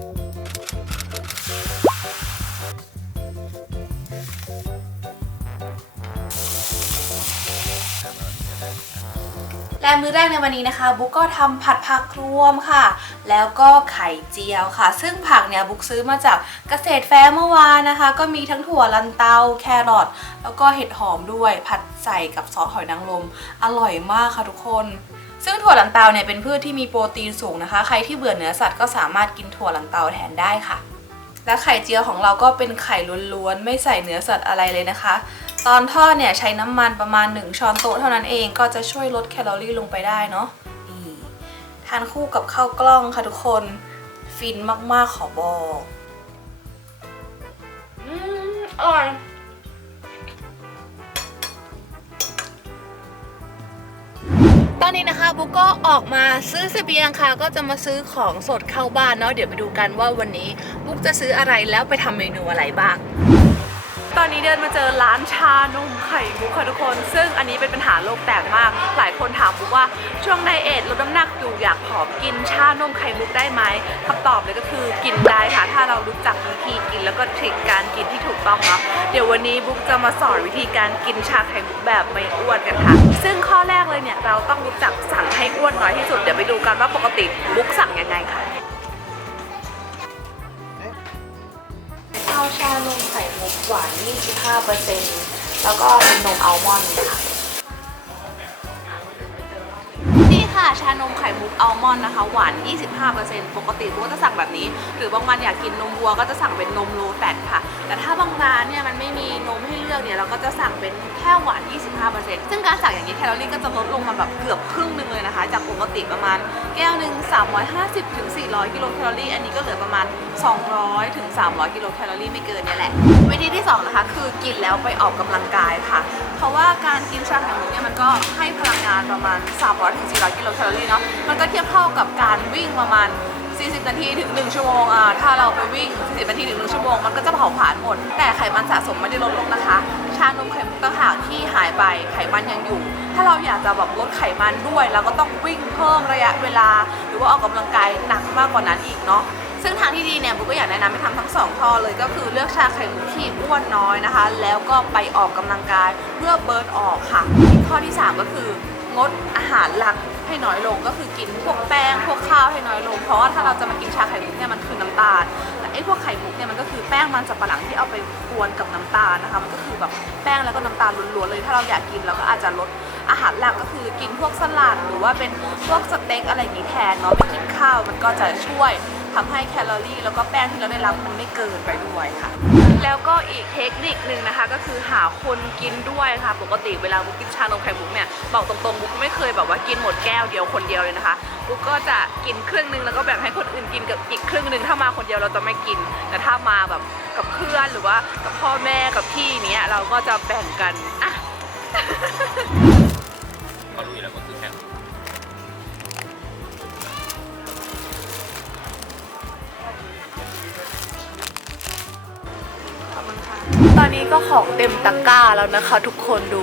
you และมื้อแรกในวันนี้นะคะ บุ๊กก็ทำผัดผักรวมค่ะ แล้วก็ไข่เจียวค่ะ ซึ่งผักเนี่ยบุ๊กซื้อมาจากเกษตรแฟร์เมื่อวานนะคะ ก็มีทั้งถั่วลันเตาแครอทแล้วก็เห็ดหอมด้วย ผัดใส่กับซอสหอยนางรมอร่อยมากค่ะทุกคนซึ่งถั่วลันเตาเนี่ยเป็นพืชที่มีโปรตีนสูงนะคะ ใครที่เบื่อเนื้อสัตว์ก็สามารถกินถั่วลันเตาแทนได้ค่ะ และไข่เจียวของเราก็เป็นไข่ล้วนๆ ไม่ใส่เนื้อสัตว์อะไรเลยนะคะ ตอนทอดเนี่ยใช้น้ำมันประมาณ 1 ช้อนโต๊ะเท่านั้นเองก็จะช่วยลดแคลอรี่ลงไปได้เนาะนี่ทานคู่กับข้าวกล้องค่ะทุกคน ฟินมากๆขอบอกอืมอร่อยตอนนี้นะคะบุ๊กก็ออกมาซื้อเสบียงค่ะ ก็จะมาซื้อของสดเข้าบ้านเนาะเดี๋ยวไปดูกันว่าวันนี้บุ๊กจะซื้ออะไรแล้วไปทำเมนูอะไรบ้าง ตอนนี้เดินมาเจอร้านชานมไข่มุกค่ะทุกคน ซึ่งอันนี้เป็นปัญหาโลกแตกมาก หลายคนถามบุ๊กว่าช่วงไดเอทลดน้ำหนักอยู่อยากผอมกินชานมไข่มุกได้ไหมคำตอบเลยก็คือกินได้ค่ะ ถ้าเรารู้จักวิธีกินแล้วก็ทริคการกินที่ถูกต้องเนาะเดี๋ยววันนี้บุ๊กจะมาสอนวิธีการกินชาไข่มุกแบบไม่อ้วนกันค่ะ ซึ่งข้อแรกเลยเนี่ยเราต้องรู้จักสั่งให้อ้วนน้อยที่สุดเดี๋ยวไปดูกันว่าปกติบุ๊กสั่งยังไงค่ะเอาชานมไข่ หวาน 25%แล้วก็เป็นนมอัลมอนด์ค่ะ ชานมไข่มุกอัลมอนด์นะคะ หวาน 25%ปกติบุ๊กก็จะสั่งแบบนี้ หรือบางวันอยากกินนมวัวก็จะสั่งเป็นนมโลแฟตค่ะ แต่ถ้าบางร้านเนี่ยมันไม่มีนมให้เลือกเนี่ยเราก็จะสั่งเป็นแค่หวาน 25%ซึ่งการสั่งอย่างนี้แคลอรี่ก็จะลดลงมาแบบเกือบครึ่งนึงเลยนะคะ จากปกติประมาณแก้วหนึ่ง350ถึง400กิโลแคลอรี่ อันนี้ก็เหลือประมาณ 200ถึง300กิโลแคลอรี่ไม่เกินเนี่ยแหละ วิธีที่สองนะคะคือกินแล้วไปออกกำลังกายค่ะ เพราะว่าการกินชาไข่มุกเนี่ยมันก็ให้พลังงานประมาณ300ถึง400กิโลแคลอรี่เนาะมันก็เทียบเท่ากับการวิ่งประมาณ 40 นาทีถึง 1 ชั่วโมงอะถ้าเราไปวิ่ง 40 นาทีถึง 1 ชั่วโมง มันก็จะเผาผลาญหมด แต่ไขมันสะสมไม่ได้ลดลงนะคะ ชานมไข่มุกต่างหากที่หายไปไขมันยังอยู่ ถ้าเราอยากจะแบบลดไขมันด้วยเราก็ต้องวิ่งเพิ่มระยะเวลา หรือว่าออกกำลังกายหนักมากกว่านั้นอีกเนาะซึ่งทางที่ดีเนี่ยบุ๊กก็อยากแนะนำให้ทำทั้งสองข้อเลยก็คือเลือกชาไข่มุกที่อ้วนน้อยนะคะ แล้วก็ไปออกกำลังกายเพื่อเบิร์นออกค่ะ ข้อที่ 3 ก็คือ งดอาหารหลักให้น้อยลงก็คือกินพวกแป้งพวกข้าวให้น้อยลง เพราะว่าถ้าเราจะมากินชาไข่มุกเนี่ยมันคือน้ำตาลแต่ไอ้พวกไข่มุกเนี่ยมันก็คือแป้งมันสับปะหลังที่เอาไปกวนกับน้ำตาลนะคะมันก็คือแบบแป้งแล้วก็น้ำตาลล้วนๆเลย ถ้าเราอยากกินเราก็อาจจะลดอาหารหลักก็คือกินพวกสลัดหรือว่าเป็นพวกสเต็กอะไรอย่างนี้แทนเนาะไปกินข้าวมันก็จะช่วย ทำให้แคลอรี่ แล้วก็แป้งที่เราได้รับมันไม่เกินไปด้วยค่ะ แล้วก็อีกเทคนิคหนึ่งนะคะ ก็คือหาคนกินด้วยค่ะ ปกติเวลาบุ๊กกินชานมไข่มุกเนี่ยบอกตรงๆบุ๊กไม่เคยแบบว่ากินหมดแก้วเดียวคนเดียวเลยนะคะบุ๊กก็จะกินครึ่งนึงแล้วก็แบ่งให้คนอื่นกินกับอีกครึ่งนึงถ้ามาคนเดียวเราจะไม่กิน แต่ถ้ามาแบบกับเพื่อนหรือว่ากับพ่อแม่กับพี่เนี้ยเราก็จะแบ่งกันอะ นี้ก็ของเต็มตะกร้าแล้วนะคะ ทุกคนดู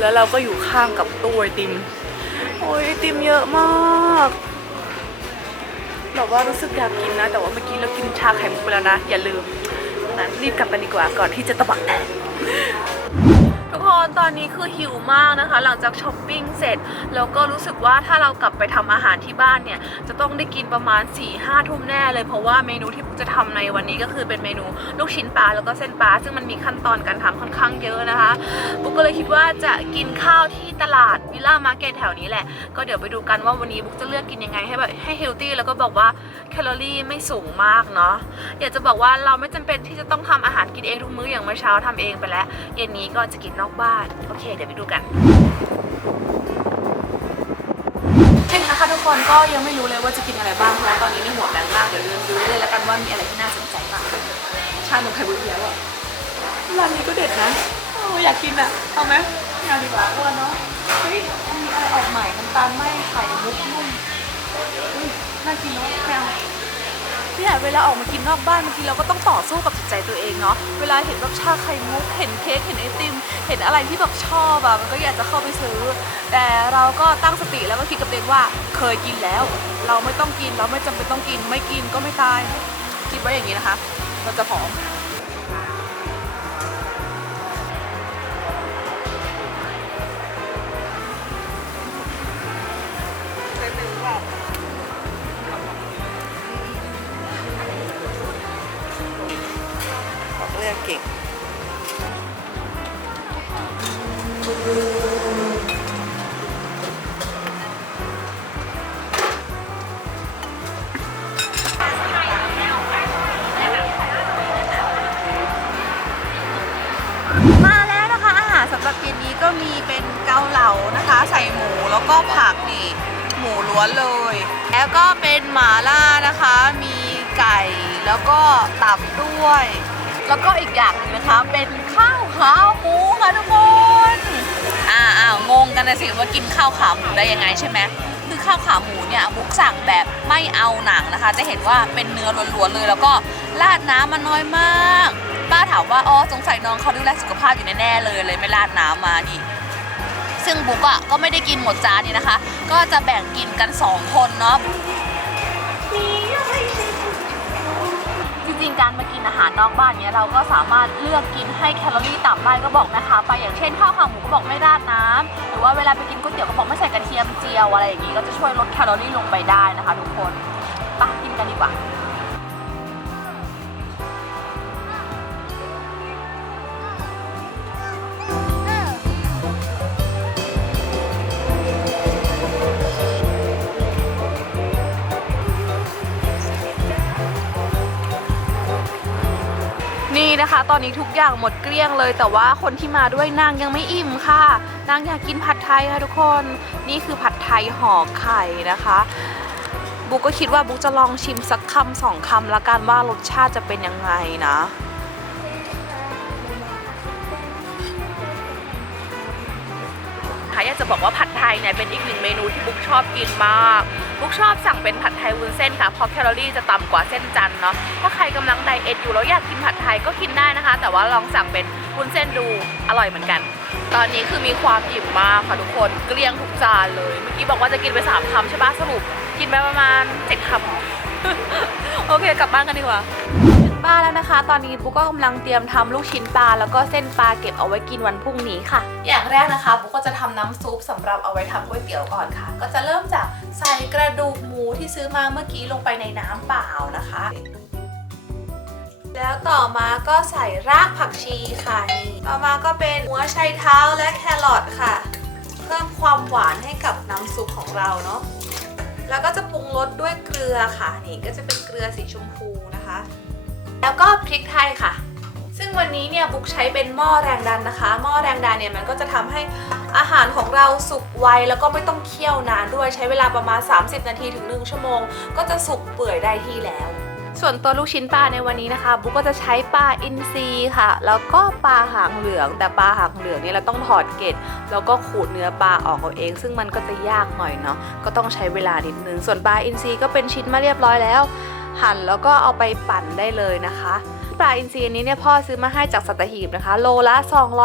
แล้วเราก็อยู่ข้างกับตู้ไอติม โอ้ยไอติมเยอะมากแบบว่ารู้สึกอยากกินนะ แต่ว่าเมื่อกี้เรากินชาไข่มุกไปแล้วนะ อย่าลืมนั้นรีบกลับกันดีกว่าก่อนที่จะตะบักแตก ทุกคนตอนนี้คือหิวมากนะคะ หลังจากช้อปปิ้งเสร็จแล้วก็รู้สึกว่าถ้าเรากลับไปทำอาหารที่บ้านเนี่ย จะต้องได้กินประมาณ4ี่ห้าทุ่มแน่เลยเพราะว่าเมนูที่จะทำในวันนี้ก็คือเป็นเมนูลูกชิ้นปลาแล้วก็เส้นปลาซึ่งมันมีขั้นตอนการทำค่อนข้างเยอะนะคะปุ๊กก็เลยคิดว่าจะกินข้าวที่ ตลาดวิลล่ามาร์เก็ตแถวนี้แหละ ก็เดี๋ยวไปดูกันว่าวันนี้บุ๊กจะเลือกกินยังไงให้แบบให้เฮลตี้แล้วก็บอกว่าแคลอรี่ไม่สูงมากเนาะอยากจะบอกว่าเราไม่จำเป็นที่จะต้องทำอาหารกินเองทุกมื้ออย่างเมื่อเช้าทำเองไปแล้ว เย็นนี้ก็จะกินนอกบ้านโอเค เดี๋ยวไปดูกันจริงนะคะทุกคนก็ยังไม่รู้เลยว่าจะกินอะไรบ้างเพราะว่าตอนนี้ในหัวแบงค์มากเดี๋ยวเดินดูเลยแล้วกันว่ามีอะไรที่น่าสนใจบ้างชานมไข่มุกอีกแล้วอะร้านนี้ก็เด็ดนะโอ้อยากกินอะเอาไหม ไม่เอาดีกว่าอ้วนเนาะเฮ้ยมีอะไรออกใหม่น้ำตาลไหมไข่มุกนุ่มอุ้ยน่ากินเนาะแมวเนี่ยเวลาออกมากินนอกบ้านบางทีเราก็ต้องต่อสู้กับจิตใจตัวเองเนาะเวลาเห็นแบบชาไข่มุกเห็นเค้กเห็นไอติม เห็นอะไรที่แบบชอบอะมันก็อยากจะเข้าไปซื้อ แต่เราก็ตั้งสติแล้วก็คิดกับตัวเองว่าเคยกินแล้ว เราไม่ต้องกินเราไม่จำเป็นต้องกินไม่กินก็ไม่ตาย คิดไว้อย่างนี้นะคะ เราจะผอม ลือกเก่งมาแล้วนะคะอาหารสำหรับเย็นนี้ก็มีเป็นเกาเหลานะคะ ใส่หมูแล้วก็ผักนี่หมูล้วนเลย แล้วก็เป็นหมาล่านะคะ มีไก่แล้วก็ตับด้วย แล้วก็อีกอย่างหนึงนะคะ เป็นข้าวขาหมูค่ะทุกคนอ่าอ้าวงงกันนะสิว่ากินข้าวขาหมูได้ยังไงใช่ไหมคือข้าวขาหมูเนี่ยบุ๊กสั่งแบบไม่เอาหนังนะคะ จะเห็นว่าเป็นเนื้อล้วนๆเลย แล้วก็ราดน้ำมันน้อยมาก ป้าถามว่าอ๋อสงสัยน้องเขาดูแลสุขภาพอยู่แน่ๆเลยเลยไม่ราดน้ำมานี่ ซึ่งบุ๊กอะก็ไม่ได้กินหมดจานนี้นะคะ ก็จะแบ่งกินกัน 2 คนเนาะ ริงๆการมากินอาหารนอกบ้านเนี้ยเราก็สามารถเลือกกินให้แคลอรี่ต่ำได้ก็บอกนะคะ ไปอย่างเช่นข้าวขาหมูก็บอกไม่ราดน้ำหรือว่าเวลาไปกินก๋วยเตี๋ยวก็บอกไม่ใส่กระเทียมเจียวอะไรอย่างนี้ก็จะช่วยลดแคลอรี่ลงไปได้นะคะ ทุกคนไปกินกันดีกว่า นี่นะคะ ตอนนี้ทุกอย่างหมดเกลี้ยงเลย แต่ว่าคนที่มาด้วยนางยังไม่อิ่มค่ะ นางอยากกินผัดไทยค่ะทุกคน นี่คือผัดไทยห่อไข่นะคะ บุ๊กก็คิดว่าบุ๊กจะลองชิมสักคำสองคำละกันว่ารสชาติจะเป็นยังไงนะ ค่ยจะบอกว่าผัดไทยเนี่ยเป็นอีกหนึ่งเมนูที่บุ๊กชอบกินมากบุ๊กชอบสั่งเป็นผัดไทยวุ้นเส้นค่ะเพราะแคลอรี่จะต่ำกว่าเส้นจันทร์เนาะถ้าใครกำลังไดเอทอยู่แล้วอยากกินผัดไทยก็กินได้นะคะ แต่ว่าลองสั่งเป็นวุ้นเส้นดูอร่อยเหมือนกัน ตอนนี้คือมีความอิ่มมากค่ะทุกคนเกลี้ยงทุกจานเลย เมื่อกี้บอกว่าจะกินไปสามคำใช่ปะสรุปกินไปประมาณเจ็ดคำโอเคกลับบ้านกันดีกว่า บ้านแล้วนะคะ ตอนนี้บุ๊กก็กำลังเตรียมทำลูกชิ้นปลาแล้วก็เส้นปลาเก็บเอาไว้กินวันพรุ่งนี้ค่ะ อย่างแรกนะคะบุ๊กก็จะทำน้ำซุปสำหรับเอาไว้ทำก๋วยเตี๋ยวก่อนค่ะ ก็จะเริ่มจากใส่กระดูกหมูที่ซื้อมาเมื่อกี้ลงไปในน้ำเปล่านะคะ แล้วต่อมาก็ใส่รากผักชีค่ะนี่ต่อมาก็เป็นหัวไชเท้าและแครอทค่ะ เพิ่มความหวานให้กับน้ำซุปของเราเนาะแล้วก็จะปรุงรสด้วยเกลือค่ะ นี่ก็จะเป็นเกลือสีชมพูนะคะ แล้วก็พริกไทยค่ะ ซึ่งวันนี้เนี่ยบุ๊กใช้เป็นหม้อแรงดันนะคะ หม้อแรงดันเนี่ยมันก็จะทำให้อาหารของเราสุกไวแล้วก็ไม่ต้องเคี่ยวนานด้วยใช้เวลาประมาณ 30 นาทีถึง 1 ชั่วโมง ก็จะสุกเปื่อยได้ที่แล้ว ส่วนตัวลูกชิ้นปลาในวันนี้นะคะ บุ๊กก็จะใช้ปลาอินทรีค่ะ แล้วก็ปลาหางเหลือง แต่ปลาหางเหลืองนี่เราต้องถอดเกล็ดแล้วก็ขูดเนื้อปลาออกเอาเอง ซึ่งมันก็จะยากหน่อยเนาะก็ต้องใช้เวลานิดนึงส่วนปลาอินทรีก็เป็นชิ้นมาเรียบร้อยแล้ว หั่นแล้วก็เอาไปปั่นได้เลยนะคะปลาอินทรีอันนี้เนี่ยพ่อซื้อมาให้จากสัตหีบนะคะ โลละ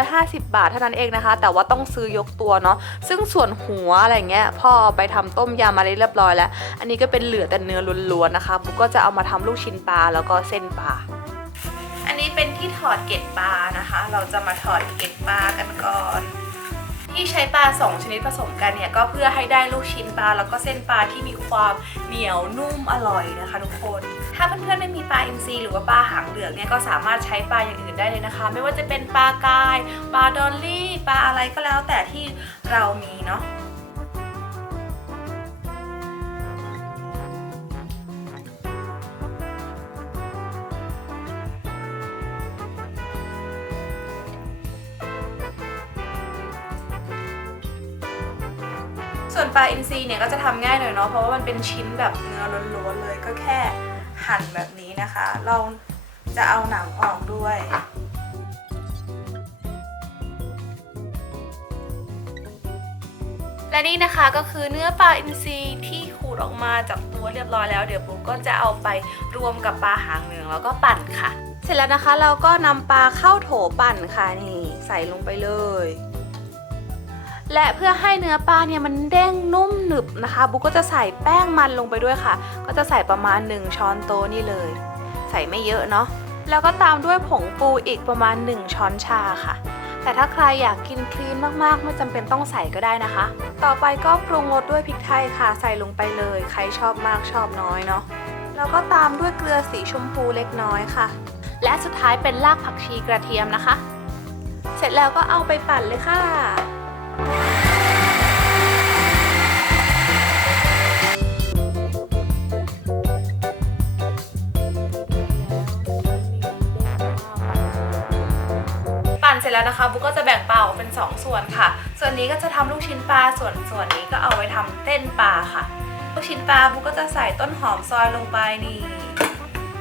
250 บาทเท่านั้นเองนะคะ แต่ว่าต้องซื้อยกตัวเนาะซึ่งส่วนหัวอะไรเงี้ยพ่อเอาไปทำต้มยำมาเรียบร้อยแล้ว อันนี้ก็เป็นเหลือแต่เนื้อล้วนๆนะคะบุ๊กก็จะเอามาทำลูกชิ้นปลาแล้วก็เส้นปลาอันนี้เป็นที่ถอดเกล็ดปลานะคะ เราจะมาถอดเกล็ดปลากันก่อน ที่ใช้ปลาสองชนิดผสมกันเนี่ยก็เพื่อให้ได้ลูกชิ้นปลาแล้วก็เส้นปลาที่มีความเหนียวนุ่มอร่อยนะคะทุกคน ถ้าเพื่อนๆไม่มีปลาอินทรีหรือว่าปลาหางเหลืองเนี่ยก็สามารถใช้ปลาอย่างอื่นได้เลยนะคะ ไม่ว่าจะเป็นปลากาย ปลาดอลลี่ ปลาอะไรก็แล้วแต่ที่เรามีเนาะ ส่วนปลาอินทรีเนี่ยก็จะทำง่ายหน่อยเนาะเพราะว่ามันเป็นชิ้นแบบเนื้อล้วนๆเลยก็แค่หั่นแบบนี้นะคะ เราจะเอาหนังออกด้วยและนี่นะคะก็คือเนื้อปลาอินทรีที่ขูดออกมาจากตัวเรียบร้อยแล้ว เดี๋ยวบุ๊กก็จะเอาไปรวมกับปลาหางเหลืองแล้วก็ปั่นค่ะ เสร็จแล้วนะคะเราก็นำปลาเข้าโถปั่นค่ะนี่ใส่ลงไปเลย และเพื่อให้เนื้อปลาเนี่ยมันเด้งนุ่มหนึบนะคะบุ๊กก็จะใส่แป้งมันลงไปด้วยค่ะ ก็จะใส่ประมาณ 1 ช้อนโต๊ะนี่เลย ใส่ไม่เยอะเนาะแล้วก็ตามด้วยผงปูอีกประมาณ 1 ช้อนชาค่ะ แต่ถ้าใครอยากกินคลีนมากๆ ไม่จำเป็นต้องใส่ก็ได้นะคะ ต่อไปก็ปรุงรสด้วยพริกไทยค่ะ ใส่ลงไปเลย ใครชอบมากชอบน้อยเนาะแล้วก็ตามด้วยเกลือสีชมพูเล็กน้อยค่ะ และสุดท้ายเป็นรากผักชีกระเทียมนะคะ เสร็จแล้วก็เอาไปปั่นเลยค่ะ ร็จแล้วนะคะ บุ๊กก็จะแบ่งปลาออกเป็น 2 ส่วนค่ะ ส่วนนี้ก็จะทำลูกชิ้นปลา ส่วนส่วนนี้ก็เอาไว้ทำเต้นปลาค่ะ ลูกชิ้นปลาบุ๊กก็จะใส่ต้นหอมซอยลงไปนี่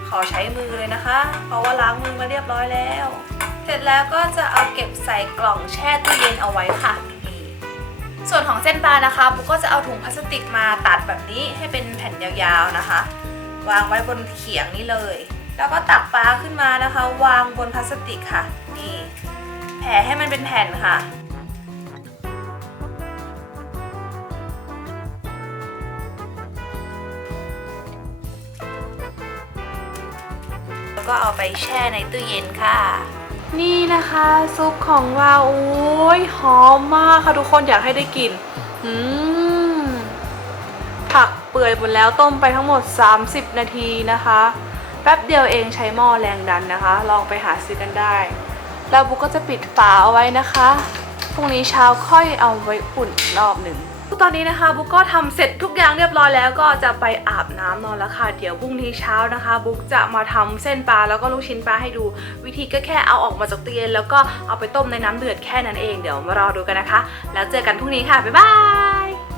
ขอใช้มือเลยนะคะ เพราะว่าล้างมือมาเรียบร้อยแล้ว เสร็จแล้วก็จะเอาเก็บใส่กล่องแช่ตู้เย็นเอาไว้ค่ะนี่ส่วนของเส้นปลานะคะบุ๊กก็จะเอาถุงพลาสติกมาตัดแบบนี้ให้เป็นแผ่นยาวๆนะคะ วางไว้บนเขียงนี่เลยแล้วก็ตักปลาขึ้นมานะคะ วางบนพลาสติกค่ะ นี่ ผ่ให้มันเป็นแผ่นค่ะ แล้วก็เอาไปแช่ในตู้เย็นค่ะ นี่นะคะซุปของเราโอ้ยหอมมากค่ะทุกคนอยากให้ได้กินอืมผักเปื่อยหมดแล้วต้มไปทั้งหมด 30 นาทีนะคะ แป๊บเดียวเองใช้หม้อแรงดันนะคะ ลองไปหาซื้อกันได้ แล้วบุ๊กก็จะปิดฝาเอาไว้นะคะ พรุ่งนี้เช้าค่อยเอาไว้อุ่นรอบหนึ่งตอนนี้นะคะบุ๊กก็ทำเสร็จทุกอย่างเรียบร้อยแล้วก็จะไปอาบน้ำนอนแล้วค่ะ เดี๋ยวพรุ่งนี้เช้านะคะ บุ๊กจะมาทำเส้นปลาแล้วก็ลูกชิ้นปลาให้ดู วิธีก็แค่เอาออกมาจากเตู้เย็นแล้วก็เอาไปต้มในน้ำเดือดแค่นั้นเองเดี๋ยวมารอดูกันนะคะ แล้วเจอกันพรุ่งนี้ค่ะบ๊ายบาย